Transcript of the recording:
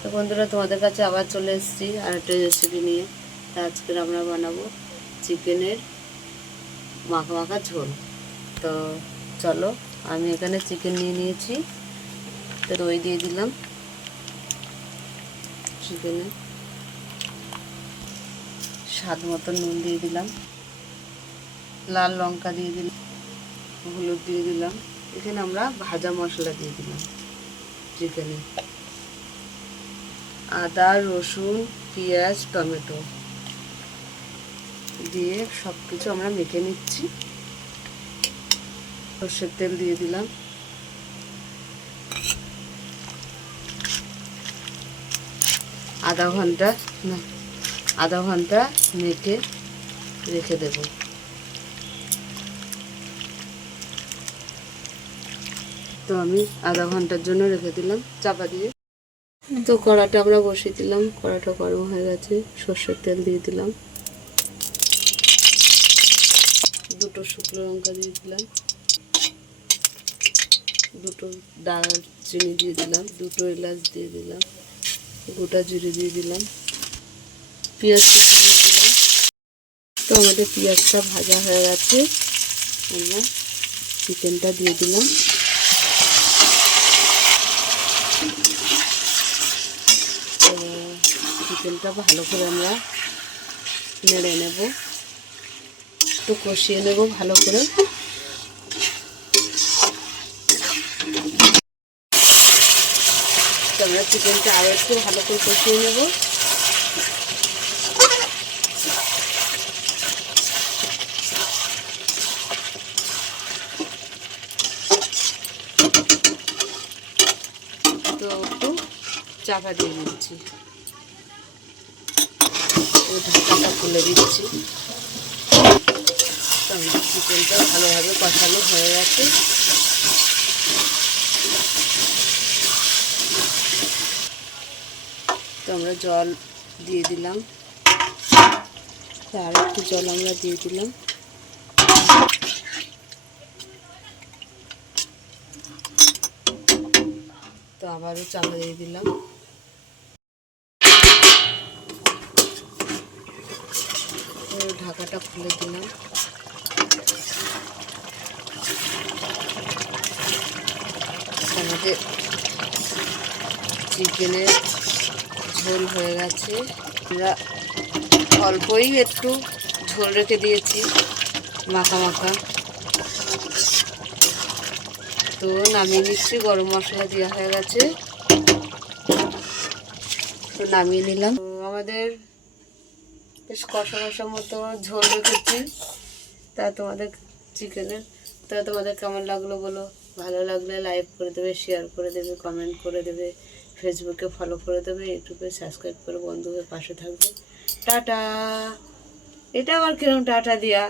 তো বন্ধুরা, তোমাদের কাছে আবার চলে এসেছি আর একটা রেসিপি নিয়ে। তা আজকে আমরা বানাবো চিকেনের মাখা মাখা ঝোল। তো চলো, আমি এখানে চিকেন নিয়ে নিয়েছি। তো দই দিয়ে দিলাম চিকেনে, স্বাদ মতো নুন দিয়ে দিলাম, লাল লঙ্কা দিয়ে দিলাম, হলুদ দিয়ে দিলাম। এখানে আমরা ভাজা মশলা দিয়ে দিলাম চিকেনে, আদা রসুন পেঁয়াজ টমেটো দিয়ে সব কিছু আমরা মেখে নিচ্ছি। সর্ষের তেল দিয়ে দিলাম, আধা ঘন্টা মেখে রেখে দেব। তো আমি আধা ঘন্টার জন্য রেখে দিলাম চাপা দিয়ে। তো কড়াটা আমরা বসিয়ে দিলাম, কড়াটা গরম হয়ে গেছে। সর্ষের তেল দিয়ে দিলাম, দুটো শুকনো লঙ্কা দিয়ে দিলাম, দুটো দারচিনি দিয়ে দিলাম, দুটো এলাচ দিয়ে দিলাম, গোটা জিরে দিয়ে দিলাম, পেঁয়াজ কুচি দিয়ে দিলাম। তো আমাদের পেঁয়াজটা ভাজা হয়ে গেছে, আমরা চিকেনটা দিয়ে দিলাম। তো চিকেনটা ভালো করে আমরা নেড়ে নেব, একটু কষিয়ে নেব ভালো করে। তো আমরা চিকেনটা আরও একটু ভালো করে কষিয়ে নেব। তো একটু চাপা দিয়ে দিচ্ছি, ঢাকাটা খুলে দিচ্ছি। তো চিকেনটা ভালোভাবে কষানো হয়ে গেছে। তো আমরা জল দিয়ে দিলাম, আর একটু জল আমরা দিয়ে দিলাম। তো আবারও চাপা দিয়ে দিলাম। ঢাকাটা খুলে দিলাম। আমাদের চিকেনের ঝোল হয়ে গেছে। আমরা অল্পই একটু ঝোল রেখে দিয়েছি মাখা মাখা। তো নামিয়ে নিচ্ছি, গরম মশলা দেওয়া হয়ে গেছে। তো নামিয়ে নিলাম। তো আমাদের বেশ কষা কষা মতো ঝোল রেখেছি। তা তোমাদের চিকেনের, তা তোমাদের কেমন লাগলো বলো। ভালো লাগলে লাইক করে দেবে, শেয়ার করে দেবে, কমেন্ট করে দেবে, ফেসবুকে ফলো করে দেবে, ইউটিউবে সাবস্ক্রাইব করে বন্ধুদের পাশে থাকবে। টাটা। এটা আবার কিরকম টাটা দিয়া।